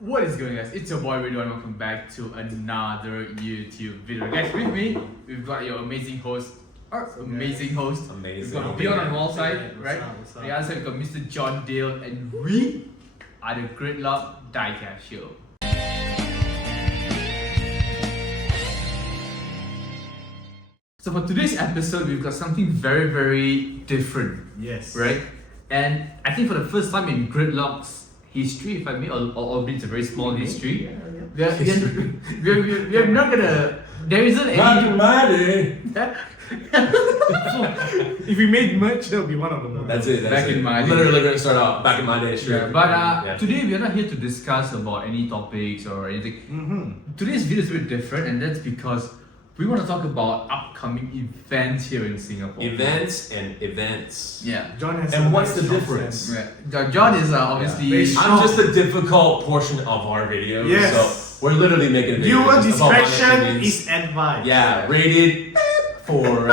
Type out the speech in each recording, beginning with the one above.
What is going on, guys? It's your boy Redowan. Welcome back to another YouTube video. Guys, with me, we've got your amazing host. Amazing. We've got Bjorn on one side, right? On the other side, we've got Mr. John Dale, and we are the GRiDlock Diecast Show. So for today's episode, we've got something very, very different. Yes. Right? And I think for the first time in GRiDlock's history, if I may, albeit it's a very small history, we're not gonna. There isn't any. Back in my day. If we made merch, that'll be one of them. That's it. Back in my day. Literally gonna start out back in my day. Sure. Yeah, but today we are not here to discuss about any topics or anything. Today's video is a bit different, and that's because we want to talk about upcoming events here in Singapore. Events and events. Yeah. John has. And what's the difference? Yeah. John is obviously. Yeah. I'm just the difficult portion of our video. Yes. So we're literally making a video. Viewer just about my discretion opinions. is advised. Yeah, rated for.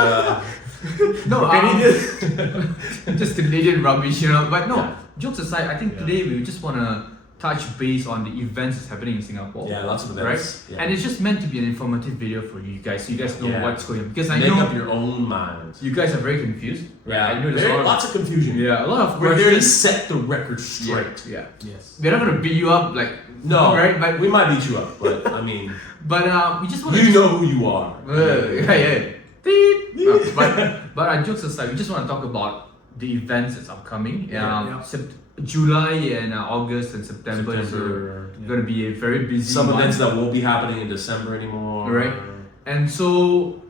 Just Canadian rubbish, you know. But no, Yeah. jokes aside, I think today we just want to touch base on the events that's happening in Singapore. Yeah, lots of Right? events. Yeah. And it's just meant to be an informative video for you guys, so you guys know Yeah. what's going on. Because I Make know up your own minds. you guys are very confused. Yeah, I know there's there, a lot lots of confusion. Yeah, a lot of We're here to questions. set the record straight. Yeah. Yes. We're not gonna beat you up like No, right? But we might beat you up, but I mean, but we just want you know who you are. yeah. Beep. No, but jokes aside, we just want to talk about the events that's upcoming. Yeah. July and August and September is going to be a very busy Some month. events that won't be happening in December anymore. Right. And so,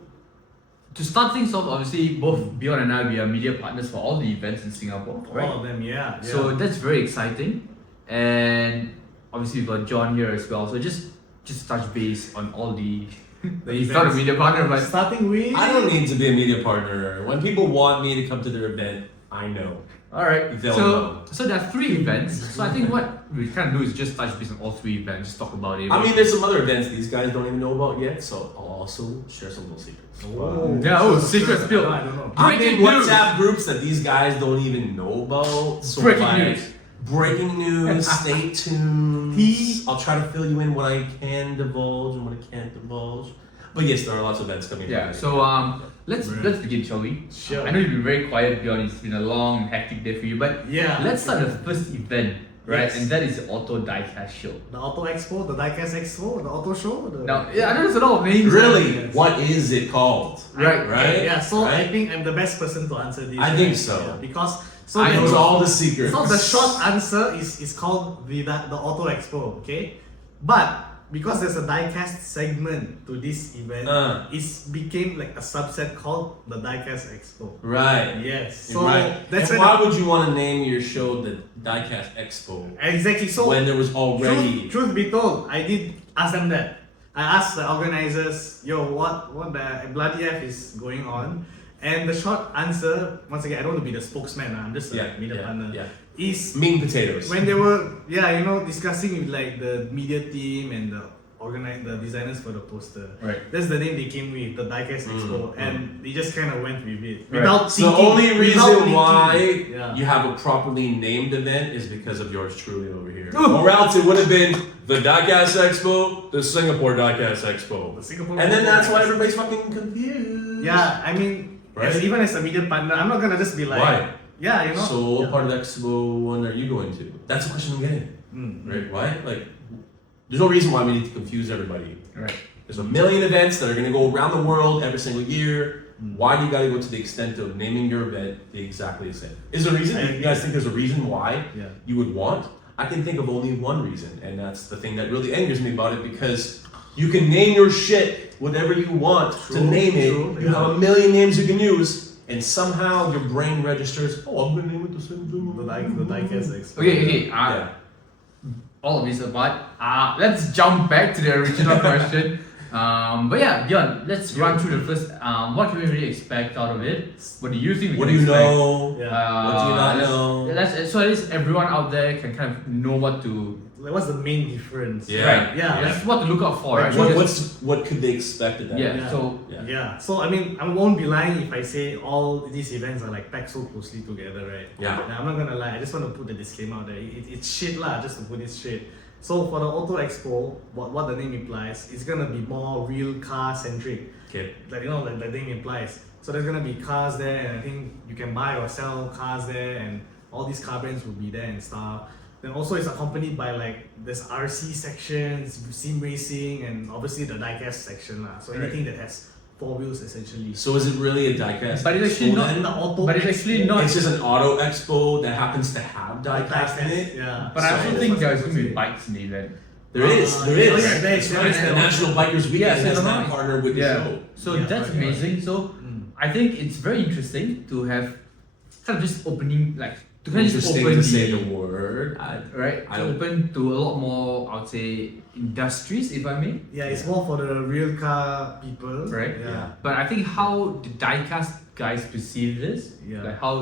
to start things off, obviously, both Bjorn and I, we are media partners for all the events in Singapore, right? All of them, yeah. So that's very exciting. And obviously, we've got John here as well. So just touch base on all the. He's not a media partner, but starting with. I don't need to be a media partner. When people want me to come to their event, I know. alright. They'll know. So there are 3 events. So I think what we can do is just touch base on all 3 events, just talk about it. I mean, there's some other events these guys don't even know about yet, so I'll also share some little secrets. Oh. Yeah, secret spill. I don't know. I'm Breaking in news. WhatsApp groups that these guys don't even know about. So Breaking like, news. Breaking news. Stay tuned. I'll try to fill you in what I can divulge and what I can't divulge. But yes, there are lots of events coming. Yeah, so let's begin, shall we? Sure. I know you've been very quiet, Bjorn. It's been a long, hectic day for you, but Yeah. let's start the first event, right? Yes. And that is the Auto Diecast Show. The Auto Expo, the Diecast Expo, the Auto Show. Now, yeah, I know there's a lot of names. Really, Yes. what is it called? Right. Right? Yeah, so I Right? think I'm the best person to answer this. I think so. Yeah, because I know all the secrets. So the short answer is called the Auto Expo, okay? But because there's a diecast segment to this event, it became like a subset called the Diecast Expo. Right. Yes. You're So right. that's and when why would you want to name your show the Diecast Expo exactly. So when there was already? truth be told, I did ask them that. I asked the organizers, yo, what the bloody F is going on? And the short answer, once again, I don't want to be the spokesman, I'm just a media partner, is Mean potatoes. when they were, discussing with like the media team and the designers for the poster. Right. That's the name they came with, the Diecast Expo, and they just kind of went with it. Right. Without So the thinking, only without reason thinking. why Yeah. you have a properly named event is because of yours truly over here. Or else it would have been the Diecast Expo, the Singapore Diecast Expo. The Singapore And then that's why everybody's fucking confused. Yeah, I mean, Right? even as a media partner, I'm not gonna just be like, Why? yeah, you know. So what part of the Expo one are you going to? That's the question I'm getting. Right? Why? Like, there's no reason why we need to confuse everybody. Right. There's a million events that are going to go around the world every single year. Why do you got to go to the extent of naming your event exactly the same? Is there a reason? You guys think there's a reason why you would want? I can think of only one reason, and that's the thing that really angers me about it, because you can name your shit whatever you want to name it. You have a million names you can use, and somehow your brain registers, oh, I'm going to name it the same thing. The Diecast Expo. Okay. Yeah. All of this apart. Let's jump back to the original question. But yeah, Bjorn, let's run through the first. What can we really expect out of it? What do you think we What do can you expect? know? Yeah. What do you not know? So at least everyone out there can kind of know what to. Like, what's the main difference? Yeah. Right. Yeah. That's what to look out for. Right. What could they expect at that? Yeah. So Yeah. So I mean, I won't be lying if I say all these events are like packed so closely together, right? Yeah. Now, I'm not gonna lie. I just want to put the disclaimer out there. It's shit lah, just to put it straight. So for the Auto Expo, what the name implies, it's gonna be more real car centric. Okay. Like like the name implies. So there's gonna be cars there, and I think you can buy or sell cars there, and all these car brands will be there and stuff. Then also it's accompanied by like this RC sections, sim racing, and obviously the diecast section lah. So anything that has 4 wheels essentially. So is it really a diecast? But it's actually expo not then? The auto. But it's actually not. It's just an auto expo that happens to have diecast in it. Yeah. But I also So- think there's going to be bikes in the event. There is. Oh, yeah, there is. It's the National Bikers Weekend Yeah, has so now nice. partnered with the show. So Yeah, that's right, amazing. So I think it's very interesting to have kind of just opening, like to kind of just Interesting open to say the word. right, I to don't- open to a lot more, I would say, industries, if I may. Yeah, it's more for the real car people. Right. Yeah. But I think how the diecast guys perceive this, Yeah. like how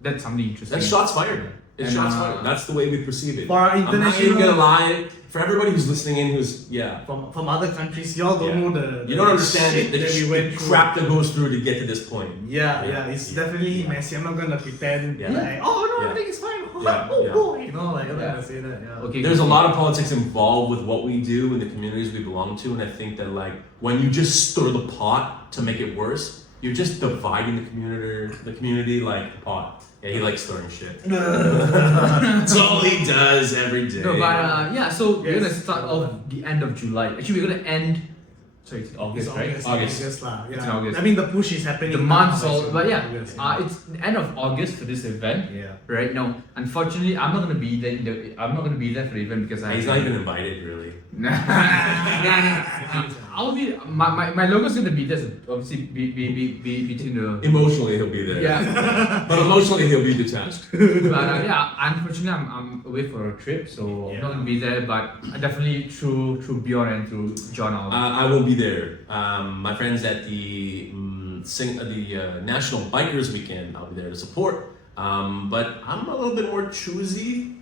that's something interesting. That's shots fired. It's And, shots fired. That's the way we perceive it. For our I'm not even international, gonna lie. For everybody who's listening in, who's from other countries, y'all don't Yeah. know the you don't understand shit it. The that we went through. crap that goes through to get to this point. Yeah, it's definitely messy. I'm not gonna pretend Yeah. like, oh no, Yeah. everything is fine. Yeah, Oh yeah. boy, you know, like I'm not Yeah. gonna say that. Yeah. Okay. There's a lot of politics involved with what we do in the communities we belong to, and I think that like when you just stir the pot to make it worse, you're just dividing the community. The community like the pot. Yeah, he likes stirring shit. That's all he does every day. No, but yeah, so we're Yes. gonna start off the end of July. Actually, we're gonna end. Sorry, it's August, It's right? August lah. It's Yeah. August. I mean the push is happening. The now, month's all, actually. but yeah, August, it's the end of August for this event. yeah. Right now, unfortunately, I'm not gonna be there. I'm not gonna be there for the event because He's not even invited, really. I'll be my logo's gonna be there. So obviously, be between the. Emotionally, he'll be there. Yeah, But emotionally, he'll be detached. but yeah, unfortunately, I'm away for a trip, so I'm not gonna be there. But definitely through Bjorn and through John, I will be there. My friends at the National Bikers Weekend, I'll be there to support. But I'm a little bit more choosy.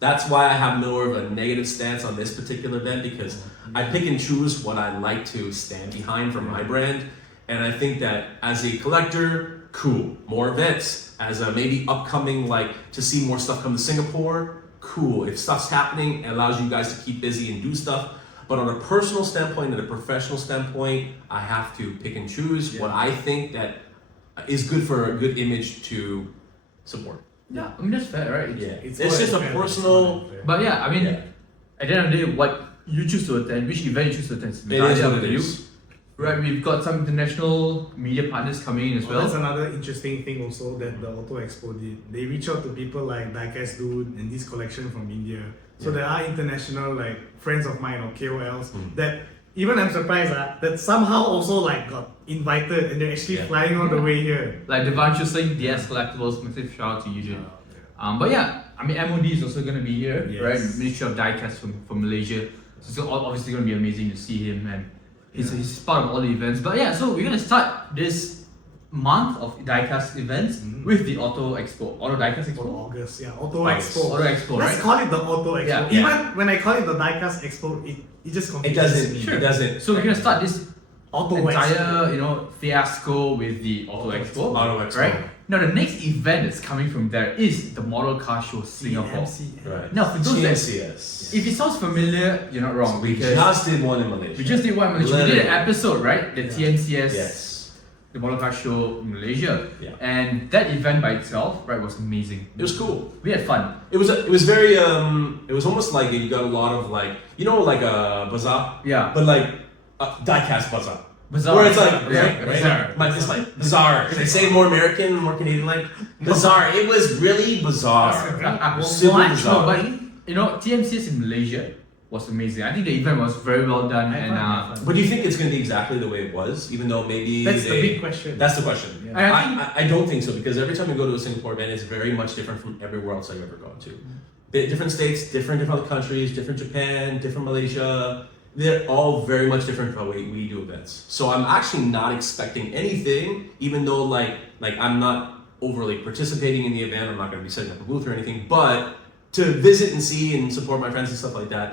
That's why I have more of a negative stance on this particular event, because I pick and choose what I like to stand behind for my brand. And I think that as a collector, cool, more events. As a maybe upcoming, like to see more stuff come to Singapore, cool. If stuff's happening, it allows you guys to keep busy and do stuff. But on a personal standpoint and a professional standpoint, I have to pick and choose what I think that is good for a good image to support. yeah, I mean that's fair, right? It's all just a fair, personal. it's all fair. But yeah, I mean, Yeah. at the end of the day, what you choose to attend, which event you choose to attend, It is what it you. is. Right, we've got some international media partners coming in as Well, that's well. another interesting thing also that the Auto Expo did. They reach out to people like Diecast Dude and this collection from India. So Yeah. there are international like friends of mine or KOLs Mm. that even I'm surprised that somehow also like got invited and they're actually Yeah. flying all the way here. Like Devanshu Singh, DS Collectibles, massive shout out to you, Jun. But yeah, I mean MOD is also gonna be here, Yes. right? Ministry of Diecast from Malaysia. So it's obviously gonna be amazing to see him, and he's part of all the events. But yeah, so we're gonna start this month of Diecast events with the Auto Expo, Auto Diecast For Expo, August, yeah, Auto Bikes. Expo. Auto Expo, Let's right? call it the Auto Expo. Yeah. Even Yeah. when I call it the Diecast Expo, it just It confuses doesn't. me. Sure. It doesn't. So we're gonna start this Auto entire fiasco with the Auto Expo. Auto Expo. Right? Now the next event that's coming from there is the Model Car Show Singapore. Right. Now for those that, TNCS. if it sounds familiar, you're not wrong, We because just did one in Malaysia. we just did one in Malaysia. We did an episode, right? The Yeah. TNCS, Yes. the Model Car Show in Malaysia. Yeah. And that event by itself, right, was amazing. It was cool. We had fun. It was very it was almost like you got a lot of like like a bazaar, Yeah. but like a diecast bazaar. Bizarre. Where it's like yeah, bizarre. Like it's like bizarre. Should I say more American, more Canadian like bizarre? It was really bizarre. Super No, bizarre. but TNCS in Malaysia was amazing. I think the event was very well done, and But do you think it's going to be exactly the way it was, even though maybe That's the big question. That's the question. Yeah. And I think I don't think so, because every time you go to a Singapore event, it's very much different from everywhere else I've ever gone to. Different states, different other countries, different Japan, different Malaysia. They're all very much different from the way we do events. So I'm actually not expecting anything, even though like I'm not overly participating in the event. I'm not going to be setting up a booth or anything, but to visit and see and support my friends and stuff like that,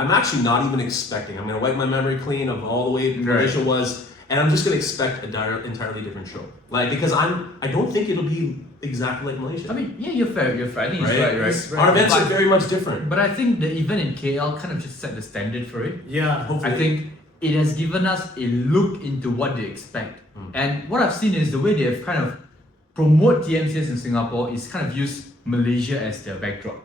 I'm actually not even expecting. I'm going to wipe my memory clean of all the way Malaysia was, and I'm just going to expect entirely different show. Like, because I don't think it'll be exactly like Malaysia. I mean, yeah, you're fair. I think it's right. Our events But- are very much different. But I think the event in KL kind of just set the standard for it. Yeah. Hopefully. I think it has given us a look into what they expect. And what I've seen is the way they have kind of promote TMCS in Singapore is kind of use Malaysia as their backdrop.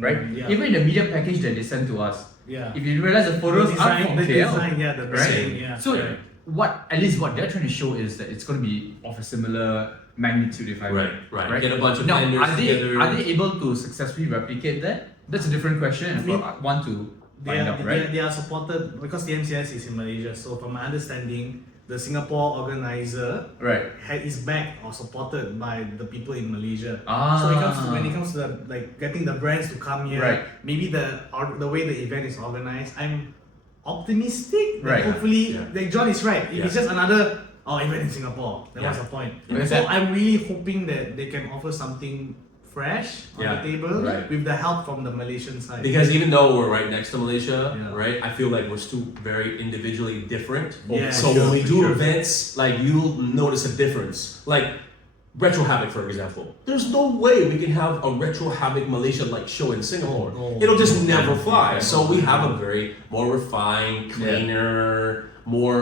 Right? Yeah. Even in the media package that they sent to us, Yeah. if you realize the photos are from the KL. design, yeah, the right? branding, yeah. So Right. at least what they're trying to show is that it's going to be of a similar magnitude, if I may. Right. Get a bunch of Now, vendors are together. they able to successfully replicate that? That's a different question and for one to find out, right? They are supported because the MCS is in Malaysia. So from my understanding, the Singapore organizer Right. is backed or supported by the people in Malaysia. Ah. So when it comes to the, like getting the brands to come here, Right. maybe the way the event is organized, I'm optimistic that Right. hopefully, Yeah. like John is right. If Yeah. it's just another event in Singapore, then what's the point? Yeah. So I'm really hoping that they can offer something fresh on Yeah. the table Right. with the help from the Malaysian side. Because even though we're right next to Malaysia, Yeah. right, I feel like we're still very individually different. Yeah, so sure, when we for do sure. events, like you'll notice a difference. Like Retro Havoc, for example. There's no way we can have a Retro Havoc Malaysia-like show in Singapore. No. It'll just never fly. So we have a very more refined, cleaner, more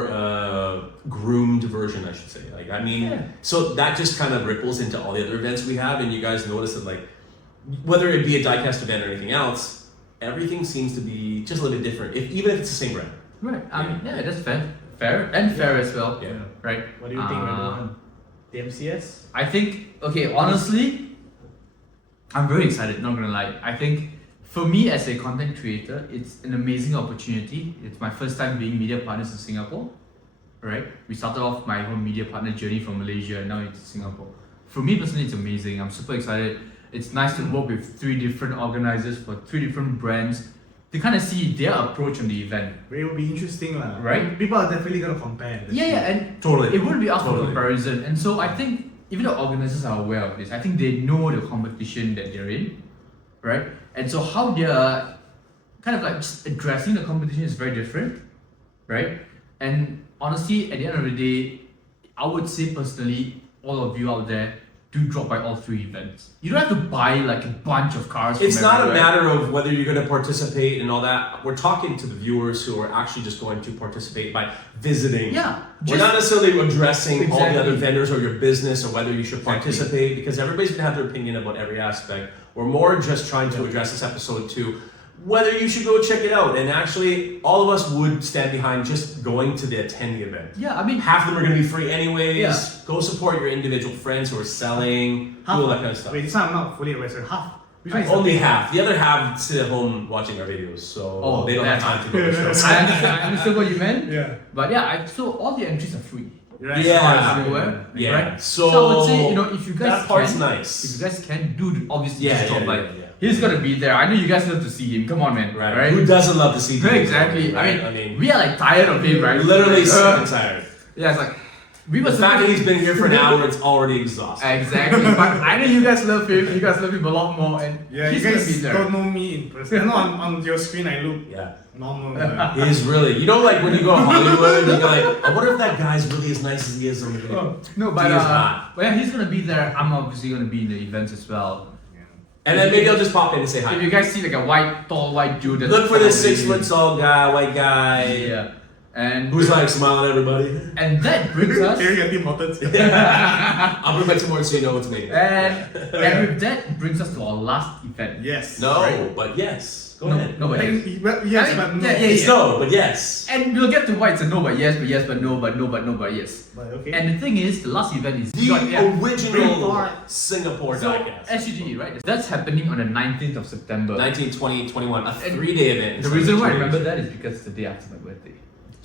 groomed version, I should say. Like, I mean, Yeah. so that just kind of ripples into all the other events we have, and you guys notice that, like, whether it be a diecast event or anything else, everything seems to be just a little bit different, even if it's the same brand. Right. I mean, yeah, that's fair as well. Yeah. Right. What do you think, Redowan? The MCS? I think, okay, honestly, I'm very excited, not gonna lie. I think for me as a content creator, it's an amazing opportunity. It's my first time being media partners in Singapore, right? We started off my whole media partner journey from Malaysia and now it's Singapore. For me personally, it's amazing. I'm super excited. It's nice to work with 3 different organizers for 3 different brands to kind of see their approach on the event. It will be interesting, lah. Right. People are definitely gonna compare. Yeah, and Totally. it would be up for Totally. comparison. And so I think even the organizers are aware of this. I think they know the competition that they're in, right? And so how they're kind of like just addressing the competition is very different, right? And honestly, at the end of the day, I would say personally, all of you out there, do drop by all 3 events. You don't have to buy like a bunch of cars. It's from not a everywhere. matter of whether you're going to participate and all that. We're talking to the viewers who are actually just going to participate by visiting. Yeah. We're not necessarily addressing all the Exactly. other vendors or your business or whether you should participate because everybody's going to have their opinion about every aspect. We're more just trying to address this episode to whether you should go check it out. And actually, all of us would stand behind just going to attend the event. Yeah, I mean, Half of them are going to be free anyways. Yeah. Go support your individual friends who are selling, do all that kind of stuff. Wait, this one I'm not fully aware. So half. Which one is Only half. The other half sit at home watching our videos, so they don't have time to go to shows. I understand what you meant. Yeah. But yeah, so all the entries are free. Right. Yeah. As far as I'm aware, Yeah. right? So, I would say, if you guys that part's can, nice. if you guys can, do obviously Yeah, just drop yeah, by. yeah, yeah. He's gonna be there. I know you guys love to see him. Come on, man. Right? Who doesn't love to see Right, people, exactly. right? I mean, we are like tired of him, right? literally Like, sick and tired. yeah, it's like we were The fact that he's been here for an hour, it's already exhausting. Exactly. But I know you guys love him. You guys love him a lot more, and Yeah, he's you gonna be guys there. don't know me in person. I know on your screen I look Yeah. normal. He's really, like when you go to Hollywood, you're like, I wonder if that guy's really as nice as he is on the video. Oh, no, but He is not. but yeah, he's gonna be there. I'm obviously gonna be in the events as well. And then maybe I'll just pop in and say If hi. you guys see like a tall white dude, that's Look for this probably- 6 foot tall guy, white guy, Yeah, and who's like smiling at everybody. and that brings us. Hearing your Tim Hortons. I'll bring my two more so you know it's me. And with that brings us to our last event. Yes. No, but yes. Go ahead. No, but yes. Yes, I mean, but no. yeah, It's no, but yes. And we'll get to why it's a no, but yes, but yes, but no, but no, but no, but yes. But okay. And the thing is, the last event is The original Bring Singapore So diecast. SUG, right? That's happening on the 19th of September. 19, 20, 21, a And 3-day event. The reason why I remember that is because it's the day after my birthday.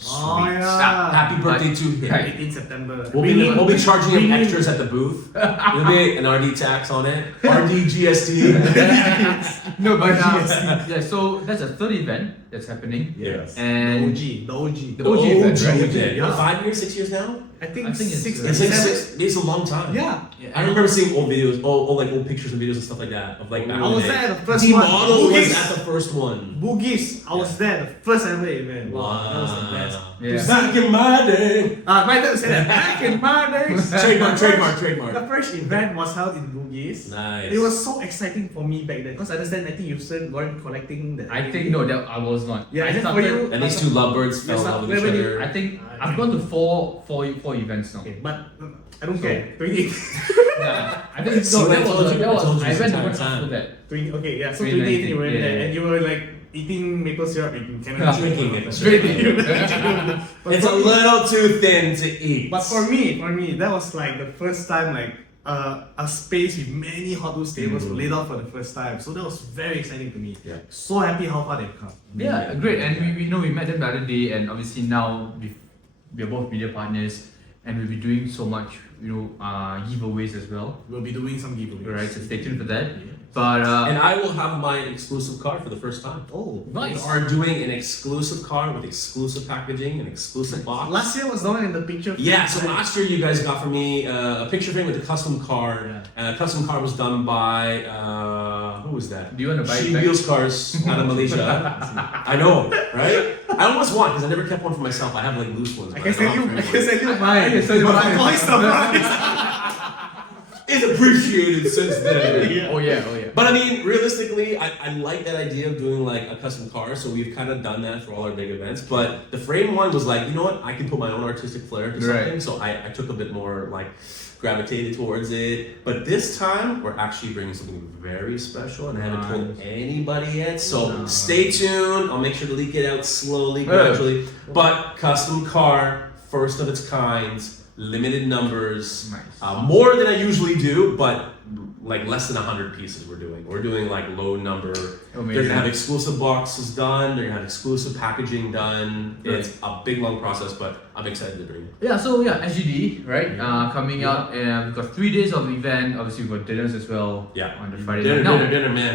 Oh, Sweet. yeah. Happy birthday to him. 18 September. We'll be charging him we need- extras at the booth. There'll be an RD tax on it. RD GST. No, but yeah, so that's a third event that's happening. Yes. And The OG. The OG event, right? event. Yeah. 5 years, 6 years now? I think I think it's, 6 It's like 7. 6. It's a long time. Yeah. I remember seeing old videos, old pictures and videos and stuff like that of like back I in the was day. there at the first The one. model was Boogies. at the first one. Boogies. I was there the first ever event. Wow. That was the Wow. Yeah. Back in my day. My dad said that back in my days. Trademark. The first event was held in Bugis. Nice. It was so exciting for me back then because I think you still weren't collecting that. I think no, that I was not. Yeah, I and then for started, you- And these two lovebirds fell in love with each when you- other. I think I've gone to four events now. Okay, but I don't care. 28. Yeah, I think See, so. I That told was you, I told you I it's went the the one time. after that. 20, okay, yeah. So 2019, 2018 you were there, yeah. and you were like eating maple syrup in Canada. Yeah. Drinking maple syrup. But It's a for me- little too thin to eat. But for me, that was like the first time like a space with many Hot Wheels tables were laid out for the first time. So that was very exciting to me. Yeah. So happy how far they've come. Yeah, great. And we know we met them the other day, and obviously now we are both media partners, and we'll be doing so much, giveaways as well. We'll be doing some giveaways. Right, so stay tuned for that. Yes. But And I will have my exclusive car for the first time. Oh, Nice. We are doing an exclusive car with exclusive packaging, an exclusive box. last year was the one in the picture. Yeah, so last year you guys got from me a picture frame with a custom car. Yeah. And a custom car was done by, who was that? do you want to buy She it back? Wheels Cars out of Malaysia. I know, right? I almost want because I never kept one for myself. I have like loose ones. I but can send you. don't I have can frame send you I mine. can send you But mine. my voice surprise. ones. It's appreciated since then. Yeah. Oh yeah. But I mean, realistically, I like that idea of doing like a custom car, so we've kind of done that for all our big events. But the frame one was like, you know what, I can put my own artistic flair to something, Right. so I took a bit more like gravitated towards it. But this time, we're actually bringing something very special, and I haven't told anybody yet. So stay tuned. I'll make sure to leak it out slowly, gradually. But custom car, first of its kind, limited numbers. Nice. More than I usually do, but like less than 100 pieces we're doing. We're doing like low number. They're gonna have exclusive boxes done. They're gonna have exclusive packaging done. Right. It's a big long process, but I'm excited to bring it. Yeah, so SGD, right? Coming out, and we've got 3 days of event. Obviously, we've got dinners as well. Yeah. On the Friday. Dinner, night. dinner, man.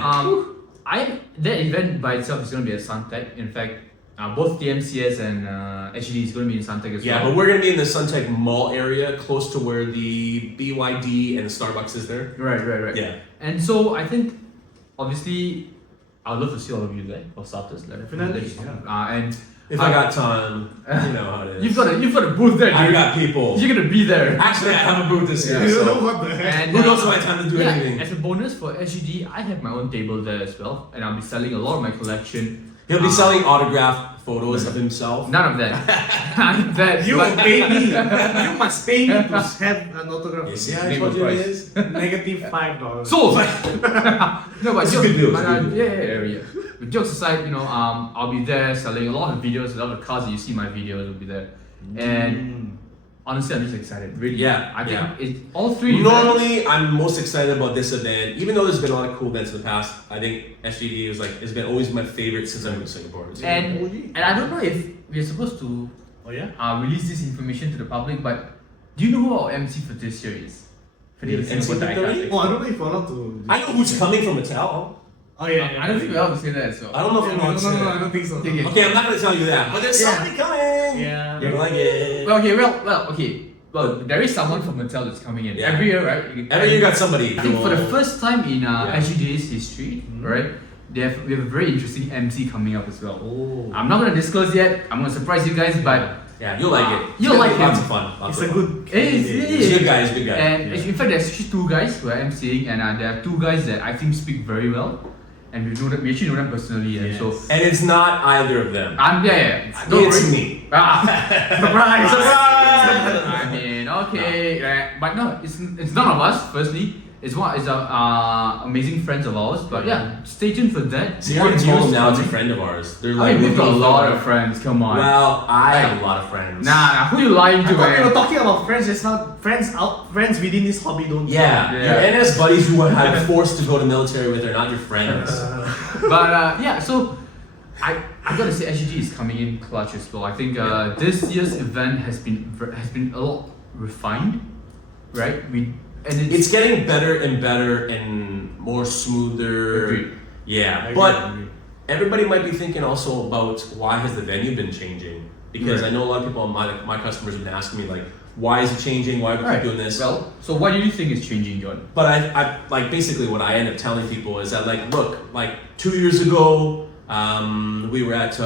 That event by itself is going to be at Suntec. In fact, both TMCS and HED is going to be in Suntec as Yeah, well. but we're gonna be in the Suntec Mall area, close to where the BYD and the Starbucks is there. Right. Yeah. And so I think, obviously, I'd love to see all of you there for starters. Definitely, And If I got time, you know how it is. you've got a booth there, dude. I got people. You're gonna be there. Actually, I have a booth this year. You don't know So. what the heck. And Who knows if I have time to do anything? As a bonus for SGD, I have my own table there as well, and I'll be selling a lot of my collection. He'll be selling autographed photos of himself. None of that. None of that. You but- will pay me. You must pay me to have an autograph. You see how I Name told of you it price. is? Negative $5. Sold. No, but It's a jokes, good deal, it's but, a good deal. yeah. But jokes aside, I'll be there selling a lot of videos, a lot of cars that you see in my videos will be there. And honestly, I'm just excited. Really. Yeah, I think yeah. it's all three. events- Normally, I'm most excited about this event. Even though there's been a lot of cool events in the past, I think SGD is has been always my favorite since I've been in Singapore. and I don't know if we're supposed to Oh yeah? release this information to the public, but do you know who our MC for this year is? For the MC Singapore Victory? Diecast Oh, I Expo. don't know if we're allowed to. I know who's coming from Mattel. Oh yeah. I don't think we're allowed to say that. So I don't know if Yeah, I'm no, on no, no, I don't think so. Okay, okay. Okay, I'm not gonna tell you that, but there's Yeah. somebody coming. Yeah. You're gonna like it. Well, okay. Well, there is someone from Mattel that's coming in Yeah. every year, right? Every year you got somebody. I think for the first time in Yeah. SGD's history, right? We have a very interesting MC coming up as well. Oh. I'm not gonna disclose yet. I'm gonna surprise you guys, but Yeah, you'll like it. You'll like Lots him. of fun. Lots It's of a fun. good. it is. He's a good guy. He's a good guy. And in fact, there's actually 2 guys who are MCing, and there are 2 guys that I think speak very well, and we actually know them personally. And so Yes. And it's not either of them. Don't It's worry. me. Surprise! I mean, okay, right. But no, it's none of us. Firstly, it's amazing friends of ours. But yeah, stay tuned for that. See, I already told him now it's a friend of ours. They're I like, mean, we've got a looking lot for- of friends. Come on. Well, I have a lot of friends. Nah, who you lying I to, thought we were man? talking about friends just now. Friends within this hobby don't. Yeah, Yeah. your NS buddies who have been forced to go to military with are not your friends. But yeah, so I gotta say SGG is coming in clutch as well. I think this year's event has been a lot refined, right? It's getting better and better and more smoother. Agreed. Yeah, I but agree. everybody might be thinking also about why has the venue been changing? Because Right. I know a lot of people, my customers have been asking me like, why is it changing? Why are we keep doing this? Well, so what do you think is changing, John? But I like basically what I end up telling people is that like, look, like 2 years ago, We were at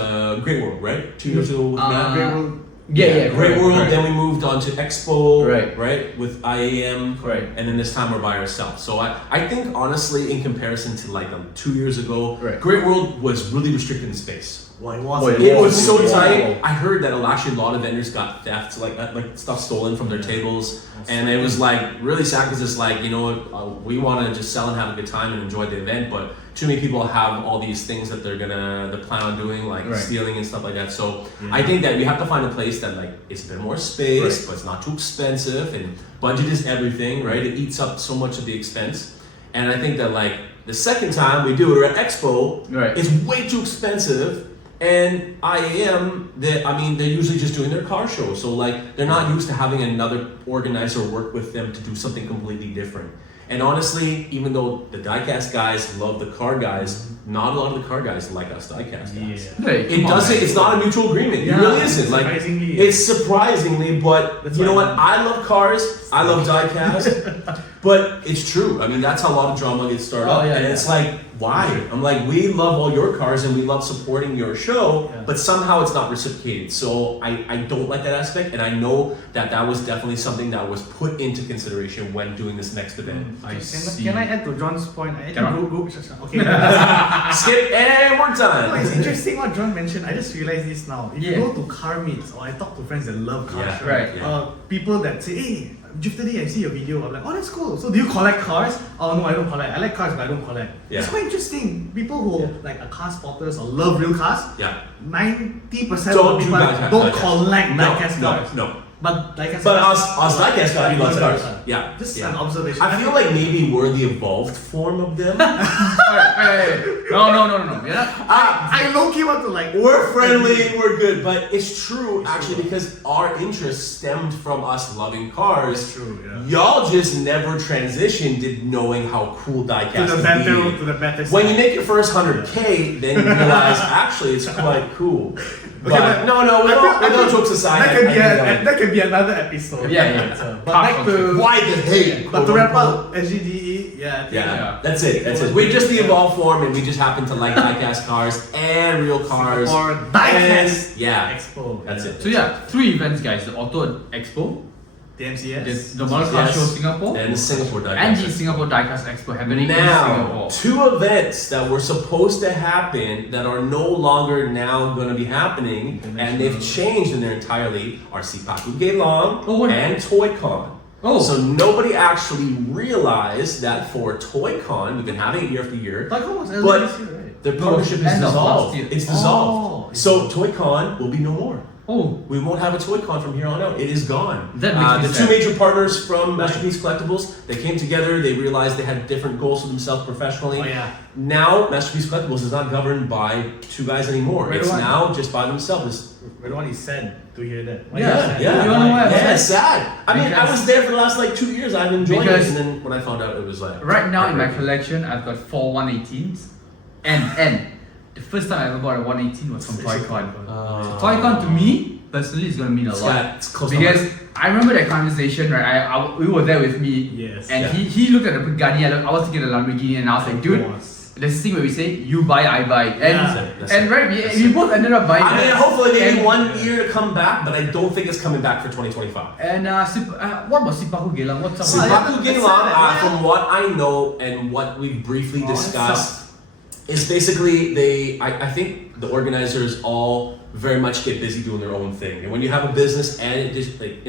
Great World, right? 2 years ago with Matt. Great World. Great World. Right. Then we moved on to Expo, Right. with IAM, Right. and then this time we're by ourselves. So I think honestly, in comparison to like 2 years ago, Right. Great World was really restricted in space. Well, it was. Well, It was so Whoa. tight. I heard that actually a lot of vendors got theft, like stuff stolen from their tables, and it was like really sad because it's like we want to just sell and have a good time and enjoy the event, but too many people have all these things that they're plan on doing, like Right. stealing and stuff like that. So I think that we have to find a place that like it's a bit more space, Right. but it's not too expensive, and budget is everything, right? It eats up so much of the expense, and I think that like the second time we do it, we're at Expo, Right. it's way too expensive. And IAM, they're usually just doing their car show. So like, they're not used to having another organizer work with them to do something completely different. And honestly, even though the diecast guys love the car guys, not a lot of the car guys like us diecast guys. Hey, It come on, doesn't. man. It's not a mutual agreement. Yeah, it really isn't. Like surprisingly. it's surprisingly, but That's you know why what? I love cars. I love diecast. But it's true. I mean, that's how a lot of drama gets started. Oh, yeah, and yeah. it's like, why? I'm like, we love all your cars and we love supporting your show, Yeah. but somehow it's not reciprocated. So I don't like that aspect, and I know that was definitely something that was put into consideration when doing this next event. I see. Can I add to John's point? I Cannot. Okay. Skip and we're No, done. it's interesting what John mentioned. I just realized this now. If Yeah. you go to car meets, or I talk to friends that love cars, Yeah, right, yeah. people that say, hey, DrifterD, I see your video. I'm like, oh, that's cool. So do you collect cars? Oh, no, I don't collect. I like cars, but I don't collect. Yeah. It's quite interesting. People who like are car spotters or love real cars, Yeah. 90% Don't of do people diecast- don't diecast. collect No, diecast no, cars. no. But diecast But cars, us diecast guys, we love cars. cars. Yeah. Just yeah. an observation. I feel like maybe we're the evolved form of them. Alright, hey. No. We're not. I low-key want to like... We're friendly, we're good, but it's true actually because our interest stemmed from us loving cars. It's true, yeah. Y'all just never transitioned to knowing how cool diecast To the can better, be. to the better When you side. make your first 100K, then you realize actually it's quite cool. But but no, with all jokes aside, That could I be think that- that could be another episode. Yeah. But back to why the hate? but to wrap quote-unquote. up, SGDE, yeah, I think Yeah, that's it. We're just the evolved form, and we just happen to like diecast cars and real cars. Or And- Diecast yeah, Expo. that's it. So yeah, 3 events, guys: the Auto Expo, The MCS. the Model Car Yes. Show Singapore, And the Singapore diecast. and the Singapore Diecast Expo happening in Now, Singapore. 2 events that were supposed to happen that are no longer now going to be happening, and they've changed in their entirely are Sipaku Gaylong Oh, what? and ToyCon. Oh. So nobody actually realized that for ToyCon, we've been having it year after year, Taiko was earlier but this year, right? the partnership is end of dissolved. last year. It's Oh. dissolved. So ToyCon will be no more. Oh, We won't have a ToyCon from here on out. It is gone. That makes me the sad. 2 major partners from Masterpiece Collectibles, they came together. They realized they had different goals for themselves professionally. Oh yeah. Now, Masterpiece Collectibles is not governed by 2 guys anymore. It's Redowan. now just by themselves. Everyone is sad to hear that. Why Yeah, is that? Yeah, You wanna know what? yeah, it's sad. I mean, I Because- was there for the last like 2 years. I've enjoyed it, Because- and then when I found out, it was like right now in my heartbreaking. collection, I've got 4 118s, and the first time I ever bought a 118 was from ToyCon. ToyCon to me personally is gonna mean a lot. It's close to Because my- I remember that conversation, right? We were there with me, Yes. and Yeah. he looked at the Bugatti, I was thinking of the Lamborghini, and I was like, dude, there's this thing where we say, you buy, I buy. And, Yeah. That's and it. right, That's we it. both ended up buying I mean, it. hopefully maybe And- 1 year to come back, but I don't think it's coming back for 2025. And what about Sipaku Gelang? What's up? Sipaku yeah, Gaylong, that's it, from what I know and what we've briefly Oh, discussed, is basically I think the organizers all very much get busy doing their own thing. And when you have a business and in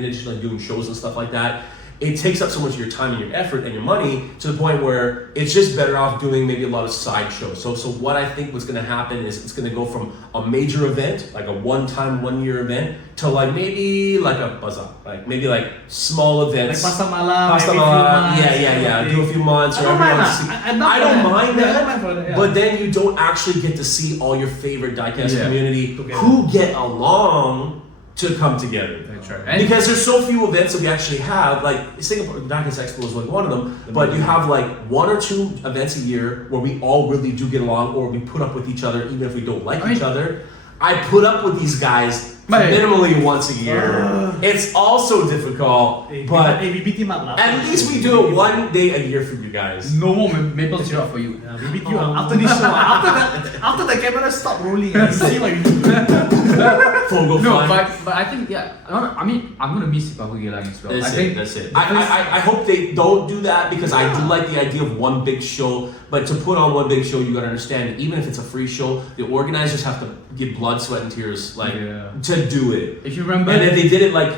addition to doing shows and stuff like that, it takes up so much of your time and your effort and your money to the point where it's just better off doing maybe a lot of side shows. So what I think what's going to happen is it's going to go from a major event, like a one-time, one-year event, to like maybe like a bazaar, like maybe like small Like events. Pasta Malam, Pasta maybe a few Malam, months, yeah. Do a few months I or don't mind everyone that. see. I'm not I don't for that. mind Yeah, I that, don't mind for that, yeah. but then you don't actually get to see all your favorite diecast Yeah. community Together. who get along to come together. That's right. And Because there's so few events that we actually have, like Singapore Diecast Expo is like one of them, but you have like 1 or 2 events a year where we all really do get along, or we put up with each other even if we don't like I mean- each other. I put up with these guys minimally once a year. It's also difficult, but we beat him up. at least we do it one day a year for you guys. No more maple syrup for you. We beat you up after this show. After the camera stopped rolling, you see what you do. No, but I think I mean I'm gonna miss Sipaku Geylang as well. That's it. I hope they don't do that because I do like the idea of one big show. But to put on one big show, you gotta understand, even if it's a free show, the organizers have to give blood, sweat, and tears to do it. If you remember, and if they did it like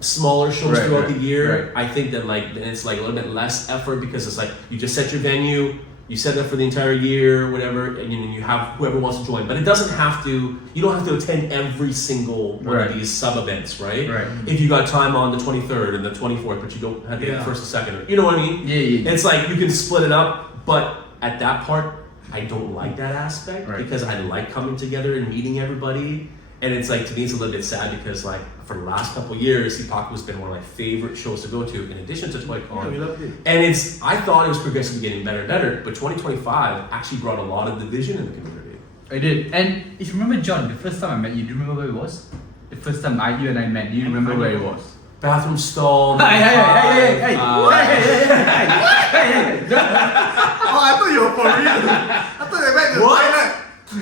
smaller shows throughout the year, right. I think that like it's like a little bit less effort because it's like you just set your venue, you set that for the entire year, whatever, and you have whoever wants to join. But it doesn't have to. You don't have to attend every single one of these sub events, right? If you got time on the 23rd and the 24th, but you don't have the first and second, you know what I mean? Yeah. It's like you can split it up, but at that part, I don't like that aspect because I like coming together and meeting everybody. And it's like, to me, it's a little bit sad because like for the last couple of years, Sipaku has been one of my favorite shows to go to in addition to ToyCon. Yeah, we loved it. And I thought it was progressively getting better and better, but 2025 actually brought a lot of division in the community. I did. And if you remember, John, the first time I met you, do you remember where it was? The first time you and I met, do you remember where it was? Bathroom stall. Hey. Oh, I thought you were for real. I thought they met in the toilet.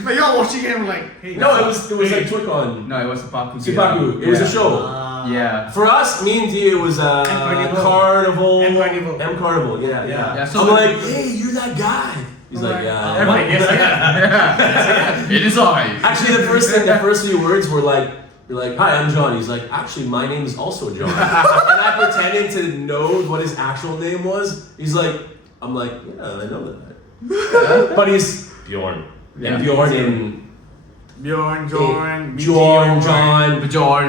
But you're watching him like, hey. No, it was like ToyCon. No, it was Sipaku. It was a show. Yeah. For us, me and Dia, it was a carnival. M Carnival. M Carnival, yeah. So I'm like, hey, you're that guy. He's like, yeah. Everybody, yes, it is alright. Actually, the first few words were like, you're like, hi, I'm John. He's like, actually, my name is also John. And I pretended to know what his actual name was. He's like, I'm like, yeah, I know that. But he's Bjorn. Yeah. And Bjorn in Bjorn, Bjorn.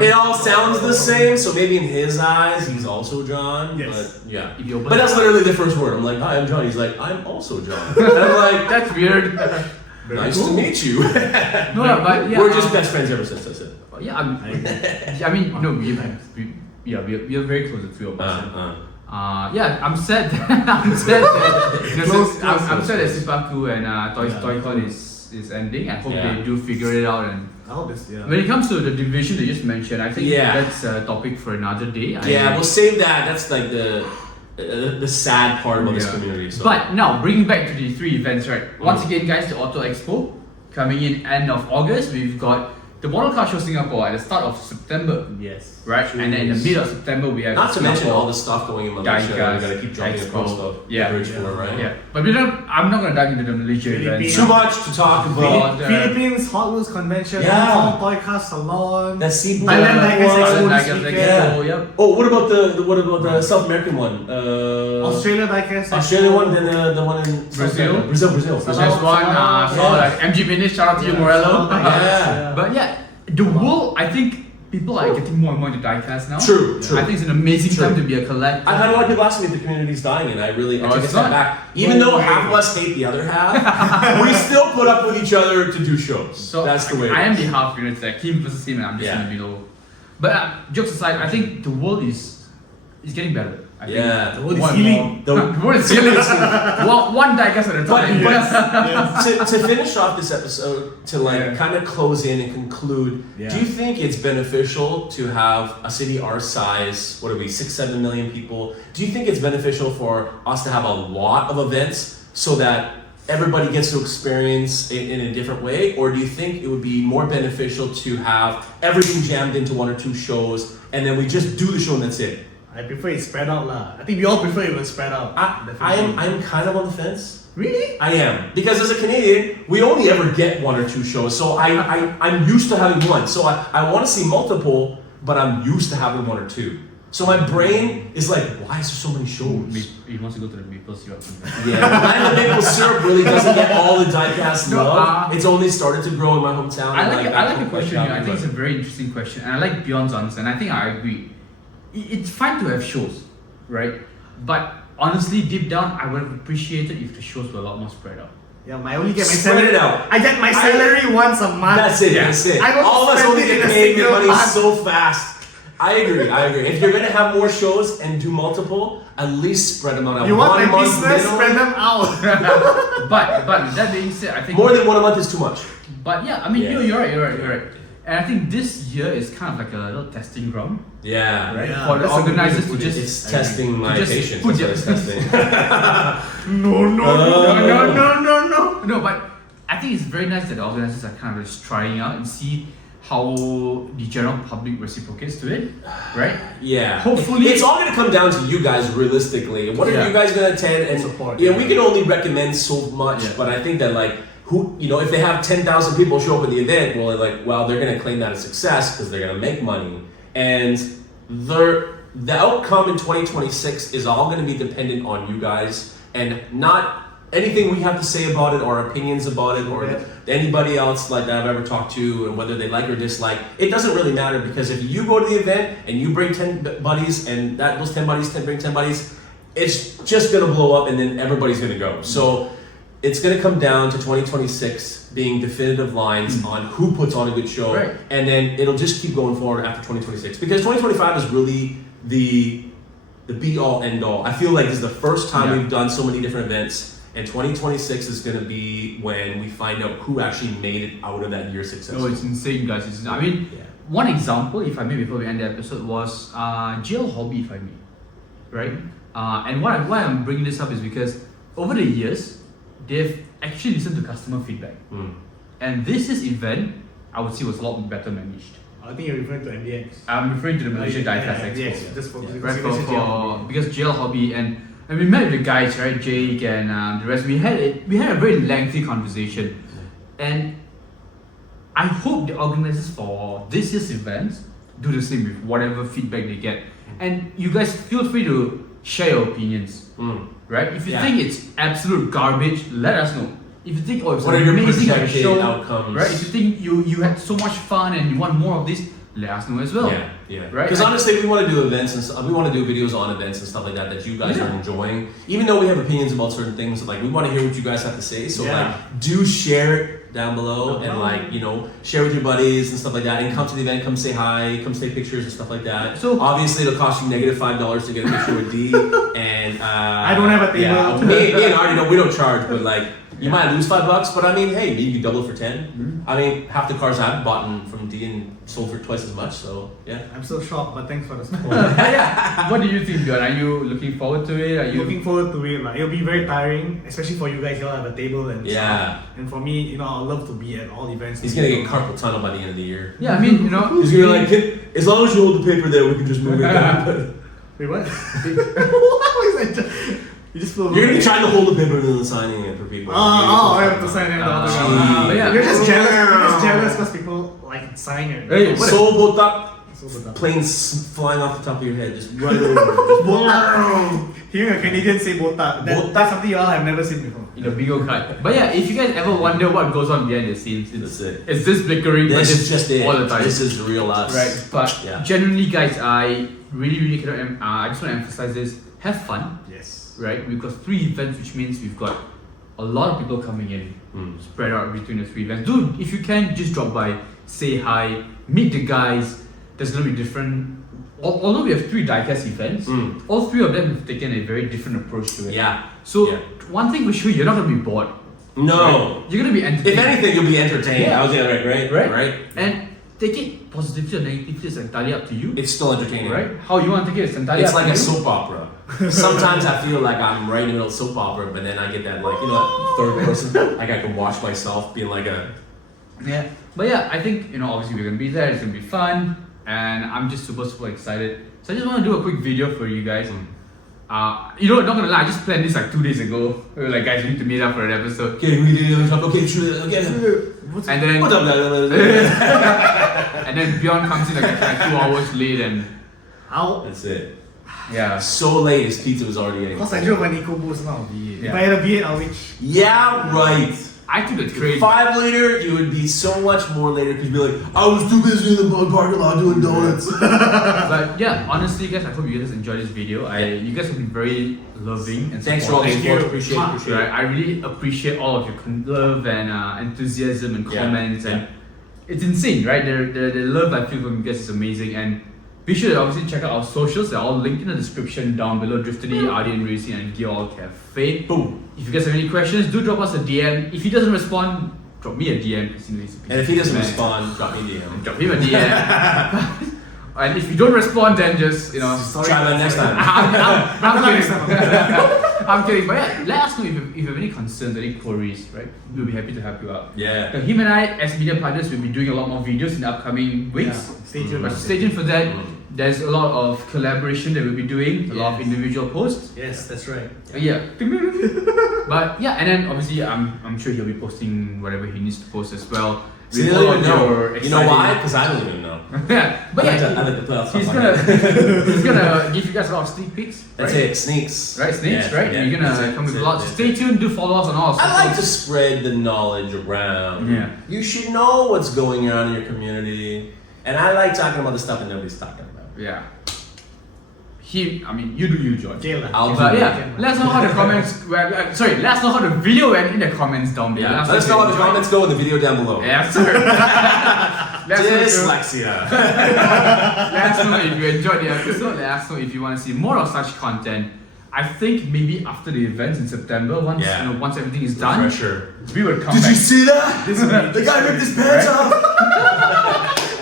It all sounds the same, so maybe in his eyes, he's also John. Yes. But yeah. But that's literally the first word. I'm like, hi, I'm John. He's like, I'm also John. And I'm like, that's weird. Nice to meet you. No, but yeah. We're just best friends ever since, that's it. Yeah, I mean, no, we are very close, the three of us. I'm sad. I'm sad that Sipaku and ToyCon is ending. I hope they do figure it out. And I hope it's, when it comes to the division that you just mentioned, I think that's a topic for another day. We'll save that. That's like the sad part of this community. So. But now, bringing back to the three events, right? Once again, guys, the Auto Expo coming in end of August. We've got the Model Car Show Singapore at the start of September. Yes. Right? And then in the middle of September, we have not to mention all the stuff going in Malaysia. Diecast, We gotta keep jumping across the bridge for, right? Yeah. But I'm not gonna dive into the Malaysia events. Too much to talk about. Philippines Hot Wheels Convention, Toycast Salon, That Cebu Thailand Diecast Expo. Yep. Oh, what about the South American one? Australia Diecast Australia one, then the one in Brazil. Brazil. There's one, like MG Finish, shout out to you, Morello. Yeah. But yeah, the world, I think people are getting more and more into diecast now. True. I think it's an amazing time to be a collector. I've had a lot of people ask me if the community's dying, and I take a step back. Even though half of us hate the other half, we still put up with each other to do shows. So that's the way. I am the half, it's like him versus him, and I'm just in the middle. But jokes aside, I think the world is getting better. I think the world is healing. The world is healing. one diecast at a time. But to finish off this episode, to kind of close in and conclude, do you think it's beneficial to have a city our size, 6-7 million people? Do you think it's beneficial for us to have a lot of events so that everybody gets to experience it in a different way? Or do you think it would be more beneficial to have everything jammed into 1 or 2 shows and then we just do the show and that's it? I prefer it spread out lah. I think we all prefer it spread out. I'm kind of on the fence. Really? I am. Because as a Canadian, we only ever get 1 or 2 shows. So I'm used to having one. So I want to see multiple, but I'm used to having 1 or 2. So my brain is like, why is there so many shows? He wants to go to the maple syrup. Yeah, the maple syrup really doesn't get all the diecast love. It's only started to grow in my hometown. I like the question here. I think it's a very interesting question. And I like Bjorn's answer. And I think I agree. It's fine to have shows, right? But honestly, deep down, I would have appreciated if the shows were a lot more spread out. Yeah, I only get my Spread salary. it out. I get my salary once a month. That's it. I don't all of us spend only it in get a paid single money month. so fast. I agree. If you're gonna have more shows and do multiple, at least spread them out. You want 1 my month business? minimum. Spread them out. But that being said, I think More than 1 a month is too much. But yeah, I mean, you're right. And I think this year is kind of like a little testing ground, Yeah. right? Yeah, For the that's a good way to organizers to put it. just It's testing my just patience. put That's what it's testing. No, but I think it's very nice that the organizers are kind of just trying out and see how the general public reciprocates to it, right? Yeah. Hopefully- It's all going to come down to you guys realistically. What are Yeah. you guys going to attend? And Support, yeah, yeah. we can only recommend so much, Yeah. but I think that like, who, you know, if they have 10,000 people show up at the event, well, they're going to claim that as success because they're going to make money. And the outcome in 2026 is all going to be dependent on you guys and not anything we have to say about it or opinions about it or Yeah. anybody else like that I've ever talked to and whether they like or dislike. It doesn't really matter because if you go to the event and you bring 10 buddies and those 10 buddies bring 10 buddies, it's just going to blow up and then everybody's going to go. So it's going to come down to 2026 being definitive lines on who puts on a good show, Right. and then it'll just keep going forward after 2026 because 2025 is really the be all end all. I feel like this is the first time Yeah. we've done so many different events, and 2026 is going to be when we find out who actually made it out of that year successful. No, it's insane, guys. I mean, Yeah. one example, if I may, before we end the episode, was GL Hobby, if I may, right? And why I'm bringing this up is because over the years, they've actually listened to customer feedback. And this event, I would say, was a lot better managed. I think you're referring to MDX. I'm referring to the Malaysia Diecast Expo. MDX, just for Right, because GL Hobby and we met with the guys, right, Jake and the rest. We had a very lengthy conversation, and I hope the organizers for this year's events do the same with whatever feedback they get. And you guys feel free to share your opinions, right? If you Yeah. think it's absolute garbage, let us know. If you think, oh, it's What are your amazing projected show, outcomes? right? If you think you had so much fun and you want more of this, let us know as well. Yeah. Right? Because honestly, we want to do events and we want to do videos on events and stuff like that you guys Yeah. are enjoying. Even though we have opinions about certain things, like we want to hear what you guys have to say. So Yeah. like, do share it down below and like share with your buddies and stuff like that. And come to the event, come say hi, come take pictures and stuff like that. So- obviously, it'll cost you -$5 to get a picture with D. And I don't have a table. Yeah, me and Ardy, we don't charge, but like. You might lose $5, but I mean, hey, maybe you could double it for 10. I mean, half the cars I've bought from D and sold for twice as much. So yeah. I'm still shocked, but thanks for the support. Yeah. What do you think, Bjorn? Are you looking forward to it? Are you Looking forward to it. Like, it'll be very tiring, especially for you guys. You all have a table and Yeah. stuff. And for me, I'd love to be at all events. He's gonna get carpal tunnel by the end of the year. Yeah, I mean, He's gonna be like, as long as you hold the paper there, we can just move it down. Wait, what? What was that? You just feel You're gonna be trying to hold the paper and then signing it for people. I have to sign it. Gee. Yeah. You're just jealous because people like sign it. Hey, What So botak, So botak. planes flying off the top of your head, just right over. Just Botak. Hearing a Canadian say botak, Botak. that's something you all have never seen before. in a bingo card? But yeah, if you guys ever wonder what goes on behind the scenes, That's it. it's this flickering, but This is it's just it. all the time. This is the real us. Right, but Yeah. genuinely, guys, I really cannot. I just want to emphasize this: have fun, Yes. right? We've got 3 events, which means we've got a lot of people coming in, spread out between the 3 events. Dude, if you can, just drop by, say hi, meet the guys. There's gonna be different. Although we have 3 diecast events, all 3 of them have taken a very different approach to it. Yeah. So Yeah. one thing for sure, you're not gonna be bored. No. Right? You're gonna be entertained. If anything, you'll be entertained. Yeah. I was right, right? Right? And take it positively or negatively, it's entirely up to you. It's still entertaining. Right? How you want to take it, it's entirely It's up like to a you. soap opera. Sometimes I feel like I'm right in the middle of soap opera, but then I get that that third person, like I can watch myself being like a. Yeah. But yeah, I think, obviously we're gonna be there, it's gonna be fun, and I'm just super excited. So I just want to do a quick video for you guys. Not gonna lie, I just planned this like 2 days ago. We were like, guys, we need to meet up for an episode. Okay, we did it. Okay, true. Okay. And then What's up, guys? and then Bjorn comes in like 2 hours late, and How? That's it. yeah. So late, his pizza was already in. Because I drove an EcoBoost now. If Yeah. I had a V8, I'll reach. Yeah, right. I took the train. 5 later, you would be so much more later because you'd be like, I was too busy in the parking lot doing donuts. But yeah, honestly, guys, I hope you guys enjoyed this video. You guys have been very loving and Thanks for all the supportive. support. Appreciate it. Right, I really appreciate all of your love and enthusiasm and Yeah, comments, and yeah. it's insane, right? The love I feel from you guys is amazing, and be sure to obviously check out our socials. They're all linked in the description down below: DrifterD, RdnRacing, and GearOilCafe. Boom. If you guys have any questions, do drop us a DM. If he doesn't respond, drop me a DM. He's a piece And if of he doesn't man. respond, drop me a DM. Drop him a DM. And if you don't respond, then just Try that next time. I'm kidding. I'm kidding. But yeah, let us know if you have any concerns, any queries, right? We'll be happy to help you out. Yeah. So him and I, as media partners, will be doing a lot more videos in the upcoming weeks. Stay tuned. But stay tuned for that. There's a lot of collaboration that we'll be doing, a lot of individual posts. Yes, that's right. Yeah. But yeah, and then obviously I'm sure he'll be posting whatever he needs to post as well. So you don't even know. You know why? Because I don't even know. Yeah, but I yeah, like to put out he's stuff gonna give you guys a lot of sneak peeks. That's right? it, sneaks. Right, sneaks, Yeah, right? yeah, You're gonna that's it, come with a that's lot. it, Stay tuned, do follow us on all. I like to spread the knowledge around. Yeah. You should know what's going on in your community. And I like talking about the stuff that nobody's talking about. Yeah. You do you, George. I'll But do it. yeah, let us know how the comments. Let us know how the video went in the comments down below. Yeah. Let us know how the comments go in the video down below. Yeah, sir. Let us know Dyslexia. let us know if you enjoyed the episode. Let us know if you want to see more of such content. I think maybe after the events in September, once once everything is done, For sure. we will come back. see that? The guy ripped his pants off.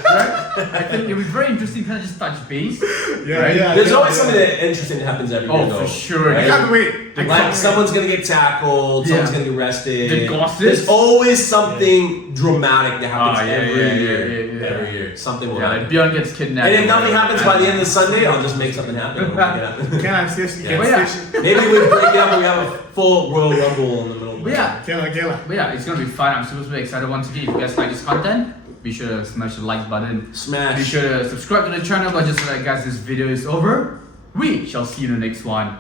Right? I think it'll be very interesting, kind of just touch base. Yeah. There's always something that interesting that happens every year, though. For sure. Right? I can't wait. Like someone's gonna get tackled, someone's Yeah. gonna get arrested. The gossips. There's always something dramatic that happens yeah, every yeah, year. yeah. Every year, something will Yeah, happen. like Bjorn gets kidnapped. And if nothing or happens by the end of the Sunday, I'll just make something happen. We'll make it happen. Can I seriously Yeah. But yeah. station? Maybe we break down, but we have a full Royal Rumble in the middle. But yeah, Kayla. But yeah, it's gonna be fun. I'm super excited once again. If you guys like this content, be sure to smash the like button. Smash. Be sure to subscribe to the channel. But just like guys, this video is over. We shall see you in the next one,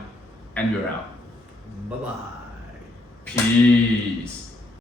and we're out. Bye bye. Peace.